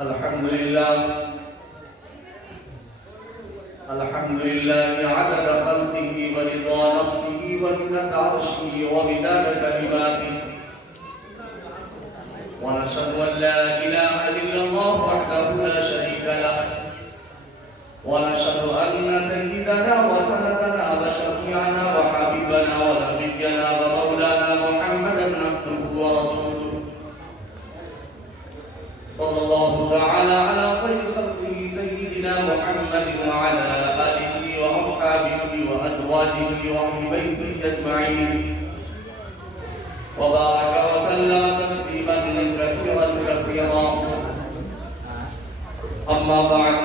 الحمد لله عدد خلقه ورضا نفسه وزنة عرشه ومداد كلماته ونشهد أن لا إله إلا الله وحده لا شريك له ونشهد أن سيدنا وسندنا وشفيعنا وحبيبنا ونبينا ومولانا محمدا عبده ورسوله صلى الله تعالى على خير خلقه سيدنا محمد وعلى آله وأصحابه وأزواجه وأهل بيته أجمعين وبارك وسلم تسليما كثيرا كثيرا. أما بعد،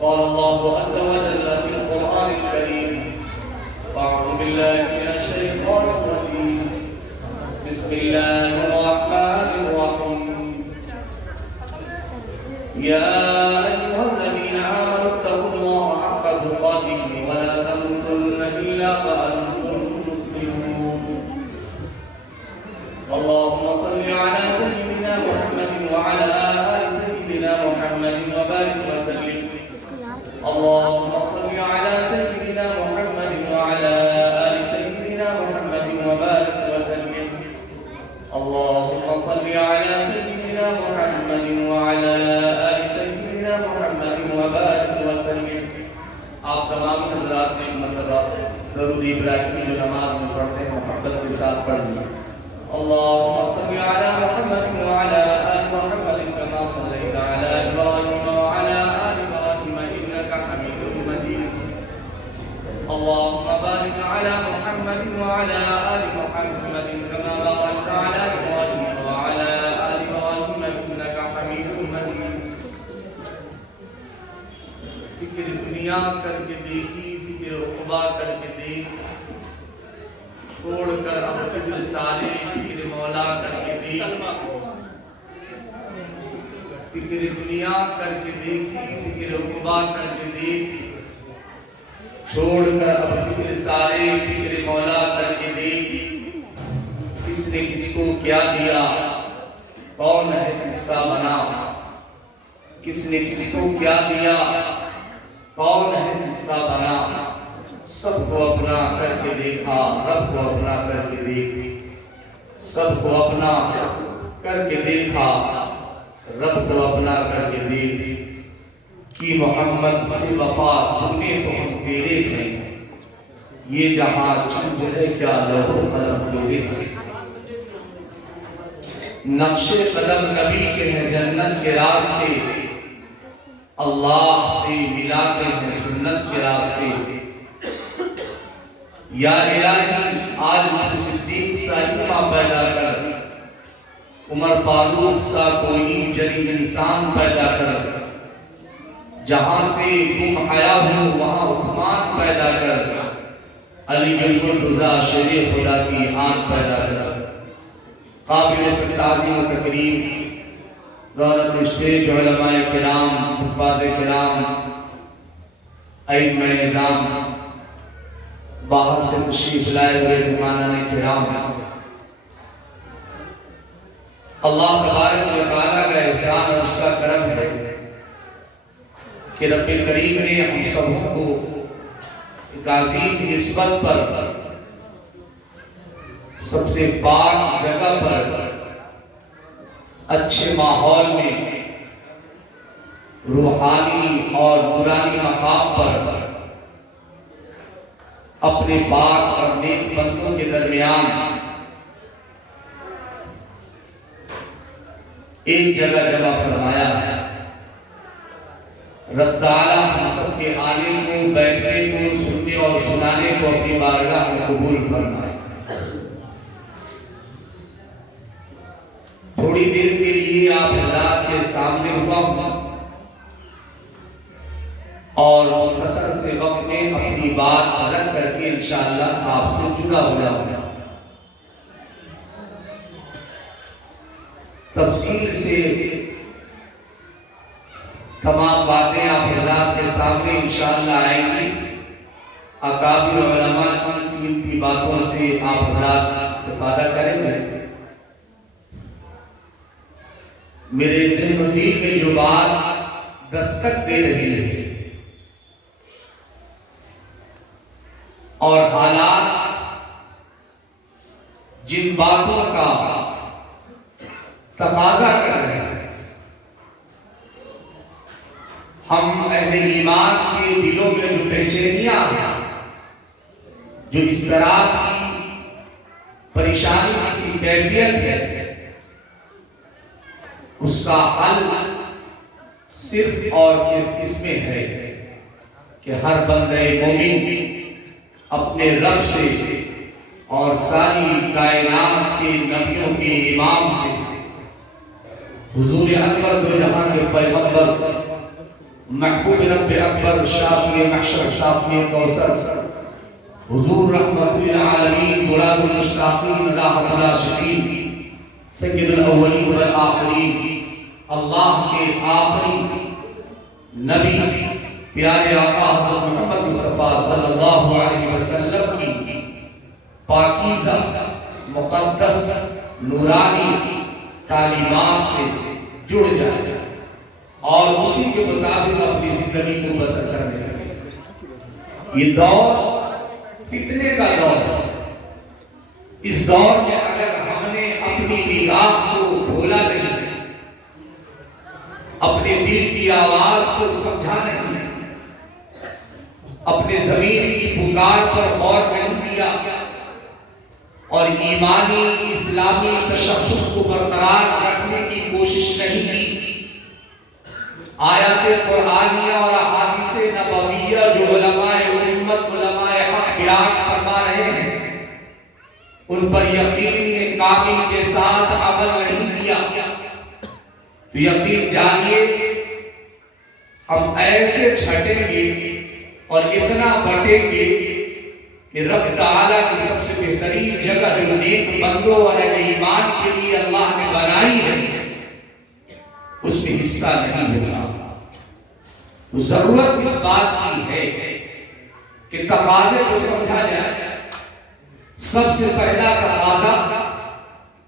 قال الله عز وجل في القرآن الكريم: أعوذ بالله من الشيطان الرجيم، بسم الله الرحمن الرحيم. يا أيها الذين آمنوا اتقوا الله حق تقاته ولا تموتن إلا وأنتم مسلمون. اللهم صل على سيدنا محمد وعلى آل سيدنا محمد وبارك وسلم. اللهم صل على سيدنا محمد وعلى آل سيدنا محمد وبارك وسلم. اللهم صل على سيدنا محمد وعلى آل سيدنا محمد وبارك وسلم. آپ تمام حضرات نے مرتبہ درود ابراہیمی جو نماز میں پڑھتے ہیں محبت کے ساتھ پڑھ لیں. اللهم صل على محمد وعلى آل محمد كما صليت على إبراهيم وعلى آل إبراهيم إنك حميد مجيد. اللهم بارك على محمد وعلى آل محمد كما باركت على إبراهيم وعلى آل إبراهيم إنك حميد مجيد. فکر دنیا کر کے دیکھی، فکر عقبہ کر کے دیکھ، چھوڑ کر اب فکر سارے، فکر مولا کر کے دیکھ. فکر دنیا کر کے دیکھی، فکر عقبہ کر کے دیکھ، چھوڑ کر اب فکر سارے، فکر مولا کر کے دیکھ. کس نے کس کو کیا دیا، کون ہے کس کا بنا. کس نے کس کو کیا دیا، کون ہے کس کا بنا. سب کو اپنا کر کے دیکھا، رب کو اپنا کر کے دیکھ. سب کو اپنا کر کے دیکھا، رب کو اپنا کر کے دیکھ. کی محمد سے وفا تمہیں تو ہم تیرے ہیں، یہ جہاں چیز ہے کیا لوح و قلم تیرے ہیں. نقش قدم نبی کے ہیں جنت کے راستے، اللہ سے ملاتے ہیں سنت کے راستے. یا الہی آج صدیق سا امام پیدا کر، عمر فاروق سا کوئی جلیل انسان پیدا کر. جہاں سے تم حیا ہو وہاں عثمان پیدا کر. علی المرتضی شیر خدا کی آن پیدا کر. قابل تعظیم و تکریم رونق اسٹیج علماء کرام، حفاظ کرام، ائمہ نظام، باہر سے تشریف لائے ہوئے مہمانان کرام. اللہ تبارک و تعالیٰ کا احسان اور اس کا کرم ہے کہ رب کریم نے ہم سب کو ایک عظیم نسبت پر، سب سے پاک جگہ پر، اچھے ماحول میں، روحانی اور نورانی مقام پر، اپنے پاک اور نیک بندوں کے درمیان ایک جگہ جمع فرمایا ہے. رب تعالیٰ ہم سب کے آنے کو، بیٹھنے کو، سننے اور سنانے کو اپنی بارگاہ میں قبول فرمائے. تھوڑی دیر کے لیے آپ حضرات کے سامنے ہوا ہوں اور مختصر سے وقت میں اپنی بات الگ کر کے انشاءاللہ آپ سے جڑا ہوا ہوں. تفصیل سے تمام باتیں آپ حضرات کے سامنے انشاءاللہ آئیں گی. اکابر علماء کی قیمتی باتوں سے آپ حضرات استفادہ کریں گے. میرے ذہن و دل میں جو بات دستک دے رہی ہے اور حالات جن باتوں کا تقاضا کر رہے ہیں، ہم اہل ایمان کے دلوں میں جو بےچینیاں ہیں، جو اضطراب کی پریشانی کی سی کیفیت ہے، اس کا حل صرف اور صرف اس میں ہے کہ ہر بندہ مومن اپنے رب سے اور ساری کائنات کے نبیوں کے امام سے، حضور اکبر دو جہاں کے پیغمبر، محبوب رب اکبر، شافی محشر، صافی کوثر، حضور رحمت للعالمین، مراد المشتاقین، راحت العاشقین، سید الاولین والآخرین، اللہ کے آخری نبی پیارے آقا حضرت محمد مصطفیٰ صلی اللہ علیہ وسلم کی پاکیزہ مقدس نورانی تعلیمات سے جڑ جائے اور اسی کے مطابق اپنی زندگی کو بسر کرنے لگے۔ یہ دور فتنے کا دور ہے۔ اس دور میں اگر ہم نے اپنی نگاہ کو کھولا نہیں، اپنے دل کی آواز کو سمجھا نہیں، اپنے ضمیر کی پکار پر غور نہیں کیا اور ایمانی اسلامی تشخص کو برقرار رکھنے کی کوشش نہیں کی، آیات قرآنیہ اور احادیث نبویہ جو علماء امت، علماء حق بیان فرما رہے ہیں، ان پر یقین کامل کے ساتھ عمل نہیں کیا تو یقین جانیے ہم ایسے چھٹیں گے اور اتنا بٹیں گے کہ رب تعالیٰ کی سب سے بہترین جگہ جو نیک بندوں اور اہل ایمان کے لیے اللہ نے بنائی ہے اس میں حصہ نہیں ہوگا۔ تو ضرورت اس بات کی ہے کہ تقاضے کو سمجھا جائے۔ سب سے پہلا تقاضا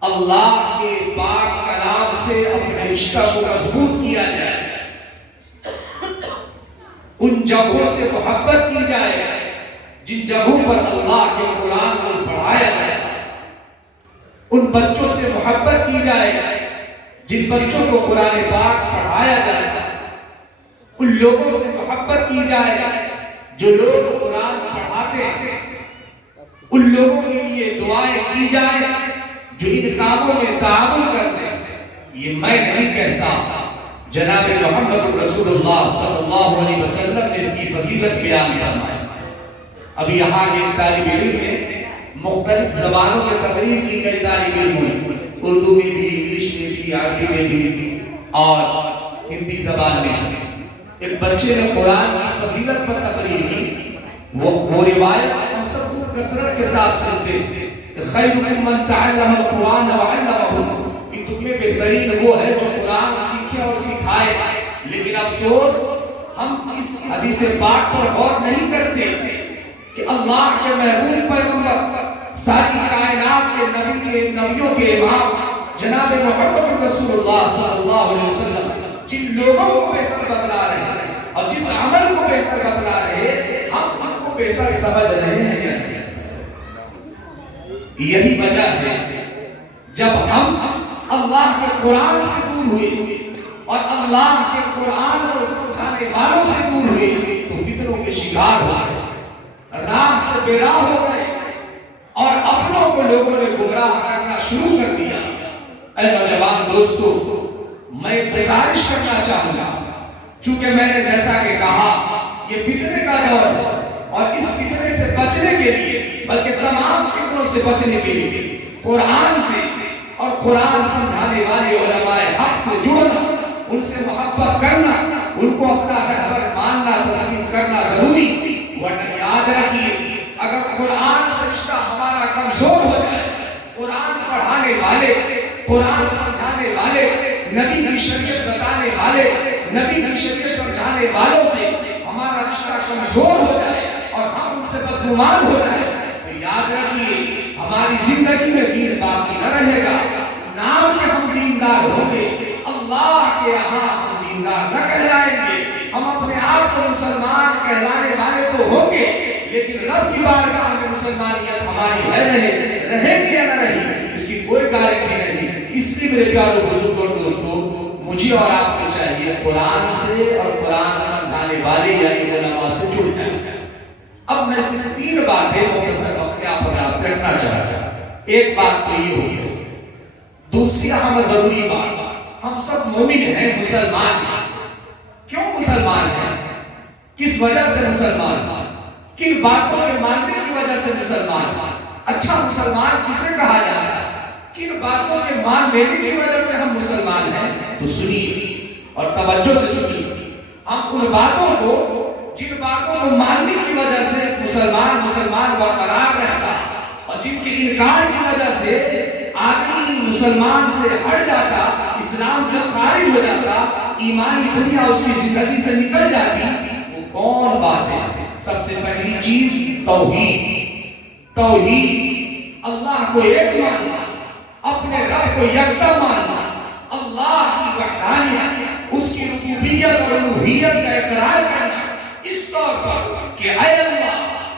اللہ کے پاک کلام سے اپنے رشتہ کو مضبوط کیا جائے، ان جگہوں سے محبت کی جائے جن جگہوں پر اللہ کے قرآن کو پڑھایا جائے، ان بچوں سے محبت کی جائے جن بچوں کو قرآن پاک پڑھایا جائے، ان لوگوں سے محبت کی جائے جو لوگ قرآن پڑھاتے ہیں، ان لوگوں کے لیے دعائیں کی جائیں جو ان کاموں میں تعاون کرتے ہیں۔ یہ میں نہیں کہتا، جناب محمد رسول اللہ صلی اللہ علیہ وسلم نے اس کی فضیلت بیان فرمائی۔ اب یہاں کے طالب علم نے مختلف زبانوں میں تقریر کی، کئی طالب علم ہوئی، اردو میں بھی، انگلش میں بھی، عربی میں بھی اور ہندی زبان میں۔ ایک بچے نے قرآن کی فضیلت پر تقریر کی، وہ روایت ہم سب کو کثرت کے ساتھ سنتے کہ خیرکم من تعلم القرآن وعلمہ، کہ تم میں بہترین وہ ہے جو قرآن سیکھے اور سکھائے۔ لیکن افسوس ہم اس حدیث پاک پر غور نہیں کرتے کہ اللہ کے محبوب پیغمبر، ساری کائنات کے نبی کے نبیوں کے امام جناب محمد رسول اللہ صلی اللہ علیہ وسلم جن لوگوں کو بہتر بتلا رہے ہیں اور جس عمل کو بہتر بتلا رہے ہیں، ہم ان کو بہتر سمجھ رہے ہیں یا نہیں؟ یہی وجہ ہے جب ہم اللہ کے قرآن سے دور ہوئے اور اللہ کے قرآن کو سمجھانے والوں سے دور ہوئے تو فتنوں کے شکار ہو گئے، راہ سے بے راہ ہو گئے اور اپنوں کو لوگوں نے گمراہ کرنا شروع کر دیا۔ اے نوجوان دوستو، میں گزارش کرنا چاہوں گا، چونکہ میں نے جیسا کہ کہا یہ فتنے کا دور ہے اور اس فتنے سے بچنے کے لیے، بلکہ تمام فتنوں سے بچنے کے لیے قرآن سے اور قرآن سمجھانے والے علماء حق سے جڑنا، ان سے محبت کرنا، ان کو اپنا رہبر ماننا، تسلیم کرنا ضروری۔ ورنہ یاد رکھیے، اگر قرآن سے رشتہ ہمارا کمزور ہو جائے، قرآن پڑھانے والے، قرآن سمجھانے والے، نبی کی شریعت بتانے والے، نبی کی شریعت سمجھانے والوں سے ہمارا رشتہ کمزور ہو جائے اور ہم ان سے بدگمان ہو جائے تو یاد رکھیے ہماری زندگی میں دین باقی نہ رہے گا۔ نام کے ہم دیندار ہوں گے، اللہ آپ کو مسلمان کہلانے والے تو ہوں گے، لیکن رب کی بارگاہ میں مسلمانیت ہماری رہے گی یا نہ رہی، اس کی کوئی گارنٹی نہیں۔ اس لیے میرے پیارو بزرگوں اور دوستوں، مجھے اور آپ کو چاہیے قرآن سے اور قرآن سمجھانے والے یعنی علماء سے جڑ جائیں۔ اب میں صرف 3 باتیں مختصر اپنے آپ سے رکھنا چاہتا ہوں۔ ایک بات تو یہ ہو گئی، دوسری اہم ضروری بات، ہم سب مومن ہیں، مسلمان ہیں۔ کیوں مسلمان ہیں؟ کس وجہ سے مسلمان ہیں؟ کن باتوں کے ماننے کی وجہ سے مسلمان ہیں؟ اچھا مسلمان کسے کہا جاتا ہے؟ کن باتوں کے مان لینے کی وجہ سے ہم مسلمان ہیں؟ تو سنیے اور توجہ سے سنیے، ہم ان باتوں کو، جن باتوں کو ماننے کی وجہ سے مسلمان برقرار رہتا اور جن کے انکار کی وجہ سے آدمی مسلمان سے ہٹ جاتا، اسلام سے خارج ہو جاتا، ایمانی دنیا اس کی زندگی سے نکل جاتی، وہ کون بات ہے؟ سب سے پہلی چیز توحید۔ اللہ کو ایک ماننا، اپنے رب کو یکتا ماننا، اللہ کی وحدانیت، اس کی ربوبیت اور الوہیت کا اقرار کرنا، اس طور پر کہ اے اللہ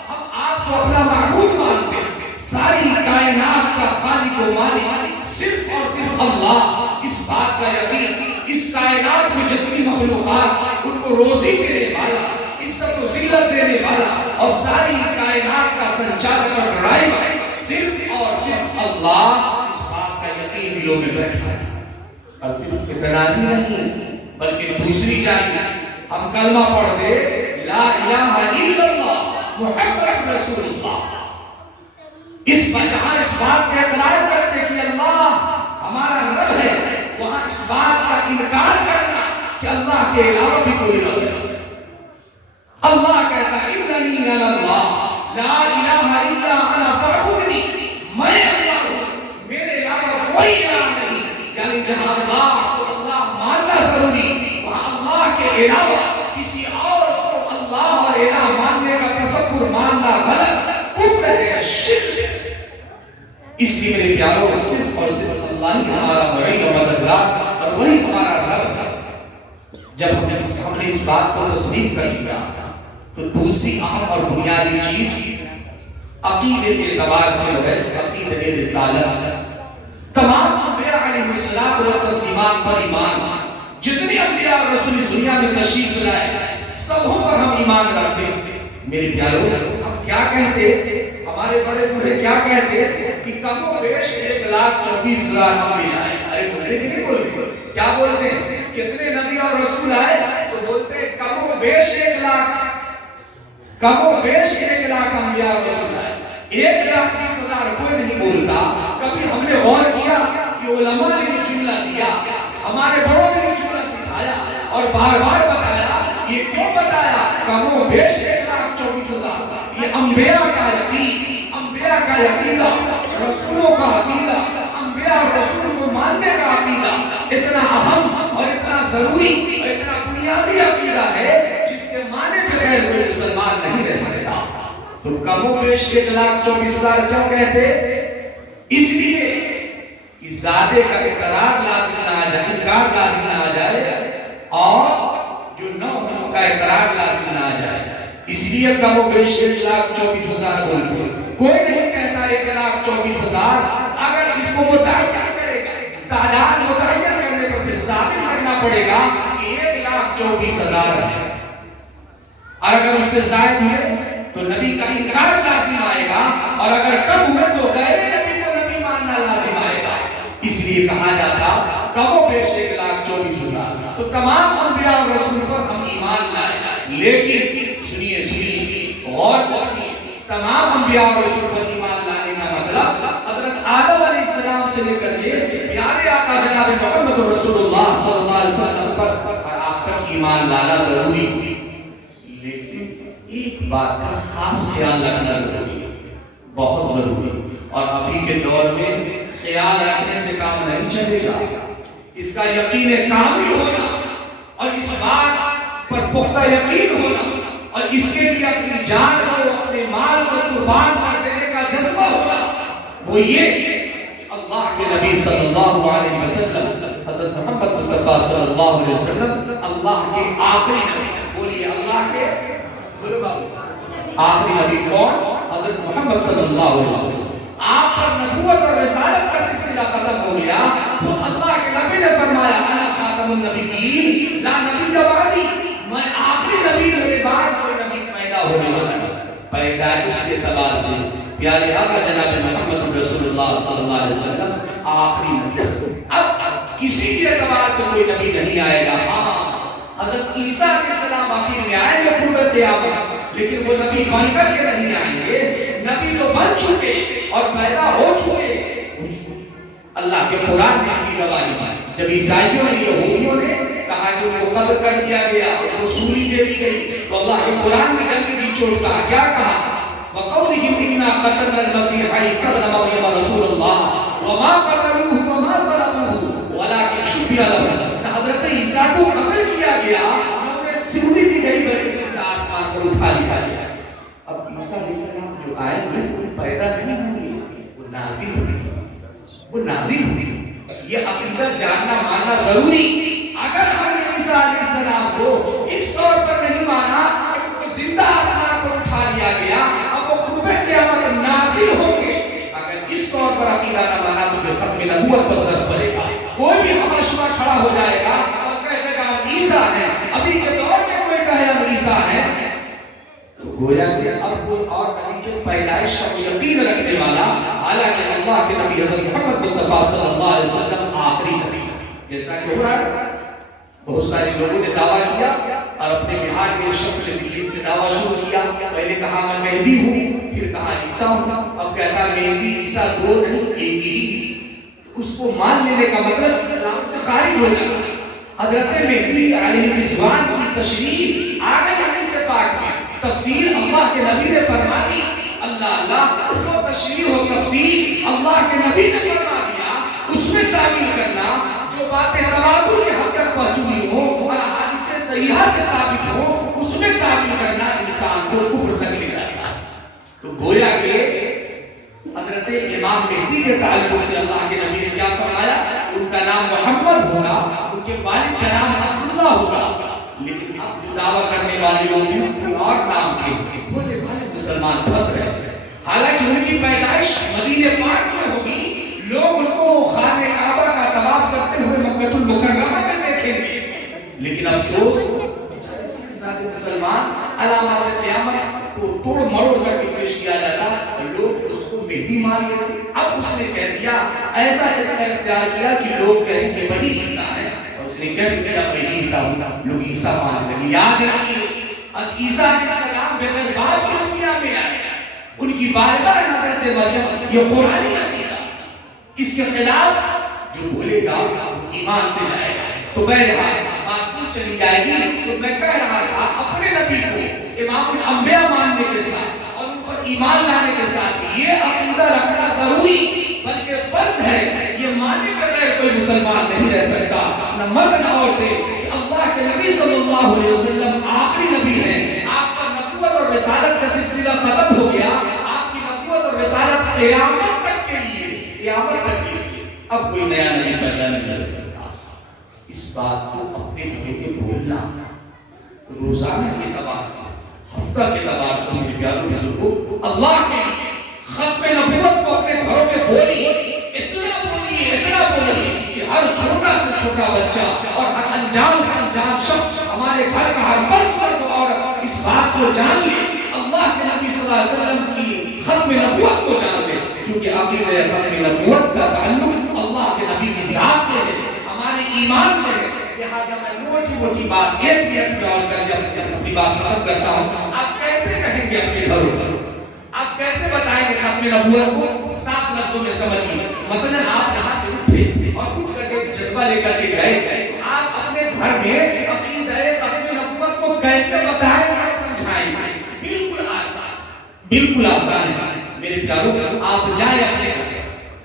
ہم آپ کو اپنا معبود مانتے ہیں، ساری کائنات کا خالق و مالک صرف اور صرف اللہ، اس بات کا یقین، اس کائنات میں جتنی مخلوقات ان کو روزی دینے والا، عزت و ذلت دینے والا اور ساری کائنات کا سنچالک اور ڈرائیور صرف اور صرف اللہ، اس بات کا یقین دلوں میں بیٹھا ہے۔ اور صرف اتنا ہی نہیں بلکہ دوسری جانب ہم کلمہ پڑھتے لا الہ الا اللہ محمد رسول اللہ، اس بات کا اقرار کرتے کہ اللہ ہمارا رب ہے، وہاں اس بات کا انکار کرنا کہ اللہ کے علاوہ بھی کوئی رب ہے۔ اللہ کہتا ہے اننی انا اللہ لا الہ الا انا فاعبدنی، میں اللہ ہوں، میرے علاوہ کوئی الہ نہیں۔ یعنی جہاں اللہ کو اللہ ماننا ضروری، وہاں اللہ کے علاوہ کسی اور کو اللہ اور الہ ماننے کا تصور ماننا غلط، کفر ہے، شرک ہے۔ اس لیے میرے پیاروں، صرف اور صرف اللہ ہی ہمارا معین و مددگار اور وہی ہمارا رب ہے۔ جب ہم نے اس بات کو تسلیم کر لیا تو دوسری اہم اور بنیادی چیز عقیدے کے اعتبار سے ہے عقیدہ رسالت۔ تمام انبیاء علیہ الصلوۃ والتسلیمات پر ایمان، جتنے انبیاء اور رسول اس دنیا میں تشریف لائے سبوں پر ہم ایمان رکھتے ہیں۔ میرے پیاروں، ہم کیا کہتے، ہمارے بڑے بوڑھے کیا کہتے کہ کم و بیش 1,24,000 انبیاء آئے۔ ارے بولتے کہ نہیں بولتے؟ کیا بولتے ہیں؟ کتنے نبی اور رسول آئے؟ تو بولتے ہیں کم و بیش 1 لاکھ، کم و بیش 1 لاکھ انبیاء اور رسول آئے۔ 1,20,000 کوئی نہیں بولتا۔ کبھی ہم نے غور کیا کہ علماء نے یہ جملہ دیا، ہمارے بڑوں نے یہ جملہ سکھایا اور بار بار بتایا، یہ کیوں بتایا؟ کم و بیش 1,24,000، یہ انبیاء کا یقین، انبیاء کا عقیدہ، رسولوں کا عقیدہ، انبیاء اور رسول کو ماننے کا عقیدہ اتنا اہم اور اتنا ضروری اور اتنا بنیادی عقیدہ ہے جس کے معنی بغیر کوئی مسلمان نہیں رہ سکتا۔ تو کم و بیش 1,24,000 کیوں کہتے؟ اس لیے کہ زیادہ کا اقرار لازم نہ آ جائے، انکار لازم نہ آ جائے، اور جو نہ ہو کا اقرار لازم نہ آ جائے، اس لیے کم و بیش 1,24,000 بولتے ہیں۔ کوئی نہیں کہتا 1,24,000، اگر اس کو متعین کرے گا، تعداد متعین کرنے پر پھر ثابت کرنا پڑے گا کہ 1,24,000 ہے، اور اگر اس سے زائد ہوئے تو نبی کا انکار لازم آئے گا، اور اگر کم ہوئے تو غیر نبی کو نبی ماننا لازم آئے گا۔ اس لیے کہا جاتا کم و بیش 1,24,000۔ تو تمام انبیاء اور رسول پر ہم ایمان لائے، لیکن سنیے غور سے سنیے، تمام انبیاء اور رسول پر ایمان لانے کا مطلب حضرت آدم علیہ السلام سے لے کر کے پیارے آقا جناب محمد رسول اللہ صلی اللہ علیہ وسلم پر آپ تک ایمان لانا ضروری ہے۔ لیکن ایک بات کا خاص خیال رکھنا ضروری ہے، بہت ضروری، اور ابھی کے دور میں خیال رکھنے سے کام نہیں چلے گا۔ اس کا یقین کامل ہونا اور اس بات پر پختہ یقین ہونا اور اس کے لیے اپنی جان کو، اپنے مال کو قربان کر دینے کا جذبہ ہونا، وہ یہ کہ اللہ کے نبی صلی اللہ علیہ وسلم، حضرت محمد مصطفیٰ صلی اللہ علیہ وسلم اللہ کے آخری نبی، بولیے اللہ اللہ کے آخری نبی کون؟ حضرت محمد صلی اللہ علیہ وسلم. آپ پر نبوت اور رسالت کا سلسلہ ختم ہو گیا. خود اللہ کے نبی نے فرمایا انا خاتم النبیین لا نبی بعدی، میں آخری نبی، میرے بعد کوئی نبی پیدا ہونے والا نہیں. پیدائش کے اعتبار سے پیارے آقا جناب محمد رسول اللہ صلی اللہ علیہ وسلم آخری نبی. اب کسی کے اعتبار سے کوئی نبی نہیں آئے گا. ہاں حضرت عیسیٰ علیہ السلام آخر میں آئیں گے پورے قیامت، لیکن وہ نبی بن کر کے نہیں آئیں گے. نبی تو بن چکے اور پیدا ہو چکے. اللہ کے قرآن نے اس کی گواہی دی. جب عیسائیوں نے، یہودیوں نے کہا کہ ان کو قتل کر دیا گیا، ان کو سولی دے دی گئی، تو اللہ کے قرآن میں ڈنک بھی چوٹ کہا. کیا کہا؟ وَقَوْلِهِمْ إِنَّا قَتَلْنَا الْمَسِيحَ عِيسَى ابْنَ مَرْيَمَ رَسُولَ اللَّهِ وَمَا قَتَلُوهُ وَمَا صَلَبُوهُ وَلَكِنْ شُبِّهَ لَهُمْ. حضرت عیسیٰ کو قتل کیا گیا، انہیں سولی دی گئی، بلکہ سیدھا آسمان پر اٹھا لیا گیا. اب عیسیٰ علیہ السلام جو آئیں گے وہ پیدا نہیں ہوں گے، وہ نازل ہوں گے. وہ نازل ہوں گے. یہ عقیدہ جاننا ماننا ضروری. اگر ہم نے عیسیٰ علیہ السلام کو اس طور پر نہیں مانا کہ ان کو زندہ آسمان پر اٹھا لیا گیا، اب وہ قرب قیامت نازل ہوں گے، اگر اس طور پر عقیدہ نہ مانا تو پھر ختم نبوت پر سر پڑے گا. کوئی بھی حبشہ کھڑا ہو جائے گا اور کہے گا ہم عیسیٰ ہیں، ابھی کے دور میں کوئی کہے ہم عیسیٰ ہیں، تو گویا کہ اب کوئی اور نبی کے پیدائش کا یقین رکھنے والا، حالانکہ اللہ کے نبی حضرت محمد مصطفیٰ صلی اللہ علیہ وسلم آخری نبی. جیسا کہ ہو رہا ہے بہت سارے لوگوں نے دعویٰ کیا اور اپنے بہار کے شخص نے دلی سے دعویٰ شروع کیا. پہلے کہا میں مہدی ہوں، پھر کہا عیسیٰ ہوں. اب کہتا مہدی عیسیٰ دو نہیں ایک ہی. اس کو مان لینے کا مطلب اسلام سے خارج ہو جانا. حضرت مہدی علیہ السلام کی تشریح آگے حدیث پاک میں تفسیر اللہ کے نبی نے فرما دی. اللہ وہ تشریح و تفسیر اللہ کے نبی نے فرما دیا، اس میں تعمیل کرنا جو باتیں تواتر کے حد تک پہنچ چکی ہو اور احادیث صحیحہ سے ثابت ہو، اس میں تعمیل کرنا انسان کو کفر تک لے جائے گا. تو گویا کہ حضرت امام مہدی کے تعلق سے اللہ کے نبی نے کیا فرمایا؟ ان کا نام محمد ہوگا، ان کے والد کا نام عبداللہ ہوگا. لیکن اب جو دعویٰ کرنے والے لوگ ہیں کوئی اور نام کے بولے بھالے مسلمان پھنس رہے ہیں. حالانکہ ان کی پیدائش مدینہ پاک میں ہوگی، لوگ ان کو خانہ کعبہ کا طواف کرتے ہوئے مکہ المکرمہ میں دیکھیں گے. لیکن افسوس مسلمان علامات قیامت کو توڑ مروڑ کر کے پیش کیا جاتا، لوگ اس کو مہدی مان لیتے. اب اس نے کہہ دیا، ایسا اختیار کیا کہ لوگ کہیں کہ وہی عیسیٰ ہے، اور اس نے کہہ دیا میں عیسیٰ ہوں. لوگ عیسیٰ ماننے لگے. یاد رکھیے اب عیسیٰ علیہ السلام بغیر باپ کی دنیا میں آئے، ان کی والدہ ہے حضرت مریم. یہ قرآنی عقیدہ، اس کے خلاف جو بولے گا ایمان سے جائے گا. تو بہرحال بات چلی جائے گی. تو میں کہہ رہا تھا اپنے نبی کو امام الانبیاء ماننے کے ساتھ اور ان پر ایمان لانے کے ساتھ یہ عقیدہ رکھنا ضروری بلکہ فرض ہے. یہ ماننے کے بغیر کوئی مسلمان نہیں رہ سکتا، نہ مرد نہ عورتیں، کہ اللہ کے نبی صلی اللہ علیہ وسلم آخری نبی ہیں. آپ پر نبوت اور رسالت کا سلسلہ ختم ہو گیا. آپ کی نبوت اور رسالت قیامت تک کے لیے، قیامت تک کے لیے اب کوئی نیا نبی پیدا نہیں کر سکتا. اس بات کو اپنے گھر میں بولنا روزانہ کے اعتبار سے، ہفتہ کے اعتبار سے میرے پیاروں بزرگوں، اللہ کے ختم نبوت کو اپنے گھروں میں بولیے. اتنا بولیے کہ ہر چھوٹا سے چھوٹا بچہ اور ہر انجان سے انجان شخص، ہمارے گھر کا ہر فرد مرد و عورت اس بات کو جان لے، اللہ کے نبی صلی اللہ علیہ وسلم کی ختم نبوت کو جان لے. چونکہ عقیدہ ختم نبوت کا تعلق اللہ کے نبی کی ذات سے ہے، ہمارے ایمان سے ہے. لہذا میں موٹی بات ایک منٹ میں اور کر کے اپنی بات ختم کرتا ہوں. آپ کیسے کہیں گے اپنے گھروں پر، آپ کیسے بتائیں گے ختم نبوت کو؟ صاف لفظوں میں سمجھیے. مثلا آپ یہاں سے اٹھے اور اٹھ کر کے جذبہ لے کر کے گئے، آپ اپنے گھر میں عقیدہ ختم نبوت کو کیسے بتائیں گے، سمجھائیں گے؟ بالکل آسان، بالکل آسان ہے میرے پیاروں. آپ جائیں اپنے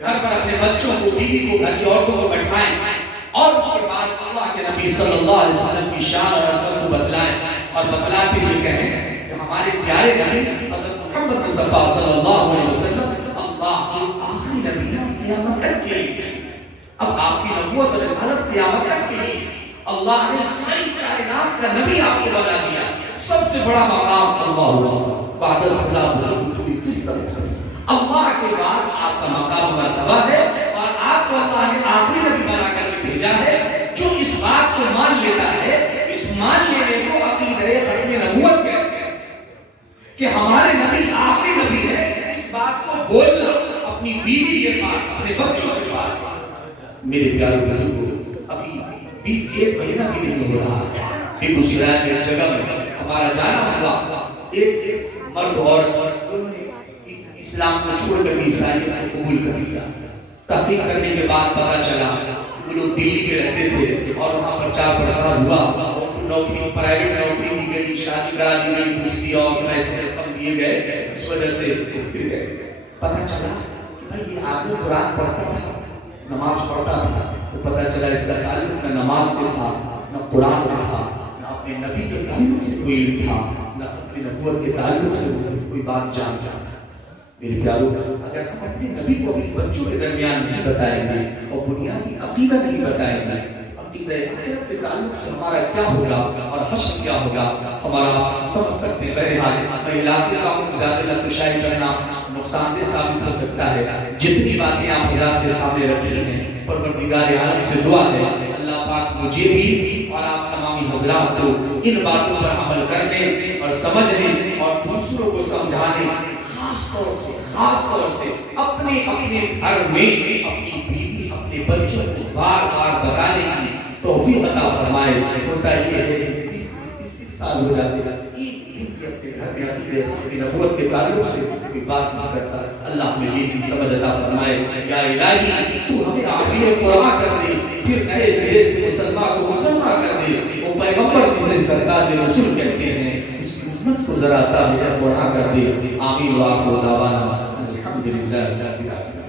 گھر پر، اپنے بچوں کو، بیوی کو، گھر کی عورتوں کو بٹھائیں اور اس کے بعد اللہ کے نبی صلی اللہ علیہ وسلم کی شان اور عظمت کو بتلائیں اور بتلاتے ہوئے کہیں کہ ہمارے پیارے نبی حضرت محمد مصطفیٰ صلی اللہ علیہ وسلم اللہ کے آخری نبی ہیں قیامت تک کے لیے. اب آپ کی نبوت اور رسالت قیامت تک کے لیے اللہ نے ساری کائنات کا نبی آپ کو بنا دیا، سب سے بڑا مقام اللہ ہوا بعد اللہ بزرگ اللہ کے بعد آپ کا مقام مرتبہ ہے، اور آپ کو اللہ نے آخری نبی بنا کر کے بھیجا ہے۔ جو اس بات کو مان لیتا ہے، اس مان لینے کو عقیدہ ختم نبوت کہتے ہیں کہ ہمارے نبی آخری نبی ہے، اس بات کو بولنا اپنی بیوی کے پاس، اپنے بچوں کے پاس۔ میرے پیارے بزرگوں، ابھی بھی ایک مہینہ بھی نہیں ہو رہا ہے، بیگوسرائے میں ایک جگہ میں ہمارا جانا ہوا، ایک مرد اور انہوں نے اسلام کو چھوڑ کر عیسائیت کو قبول کر لیا۔ تحقیق کرنے کے بعد پتہ چلا وہ لوگ دلی میں رہتے تھے اور وہاں پر 4 پرسار ہوا، نوکری پرائیویٹ نوکری دی گئی، شادی کرا دی گئی، دوسری اور پیسے رقم دیے گئے، اس وجہ سے پھر گئے۔ پتہ چلا کہ بھائی یہ آدمی قرآن پڑھتا تھا، نماز پڑھتا تھا، تو پتہ چلا اس کا تعلق نہ نماز سے تھا، نہ قرآن سے تھا، نہ اپنے نبی کے تعلق سے کوئی علم تھا، نہ اپنے نبوت کے تعلق سے کوئی بات جانتا تھا۔ میرے پیارو، اگر ہم اپنے نبی کو اپنے بچوں کے درمیان نہیں بتائیں گے اور بنیادی عقیدہ نہیں بتائیں گے، عقیدہ آخرت کے تعلق سے ہمارا کیا ہوگا اور حشر کیا ہوگا، ہمارا سمجھ سکتے ہیں۔ بہرحال میں علاقے کا زیادہ لطشائی کرنا نقصان دہ ثابت ہو سکتا ہے۔ جتنی باتیں آپ حضرات کے سامنے رکھی ہیں، پروردگار عالم سے دعا ہے اللہ پاک مجھے بھی اور آپ تمامی حضرات کو ان باتوں پر عمل کرنے اور سمجھنے اور دوسروں کو سمجھانے، خاص طور سے اپنے گھر میں اپنی بیوی اپنے بچوں کو بار بار بتانے کی توفیق عطا فرمائے۔ ہوتا یہ ہے کہ 30 سال ہو جاتے ہیں، ایک دن بھی اپنے گھر میں اپنی نبوت کے تعلق سے کوئی بات نہیں کرتا۔ اللہ ہمیں یہ بھی سمجھ عطا فرمائے۔ یا الہی تو ہمیں آخر قرآن کر دے، پھر نئے سرے سے مسلمان کو مسلمان کر دے۔ وہ پیغمبر جسے سرتاج رسول کہتے ہیں، امت کو ذرا عطا میرا قرآن کر دے۔ آمین و آخر دعوانا الحمدللہ رب العالمین۔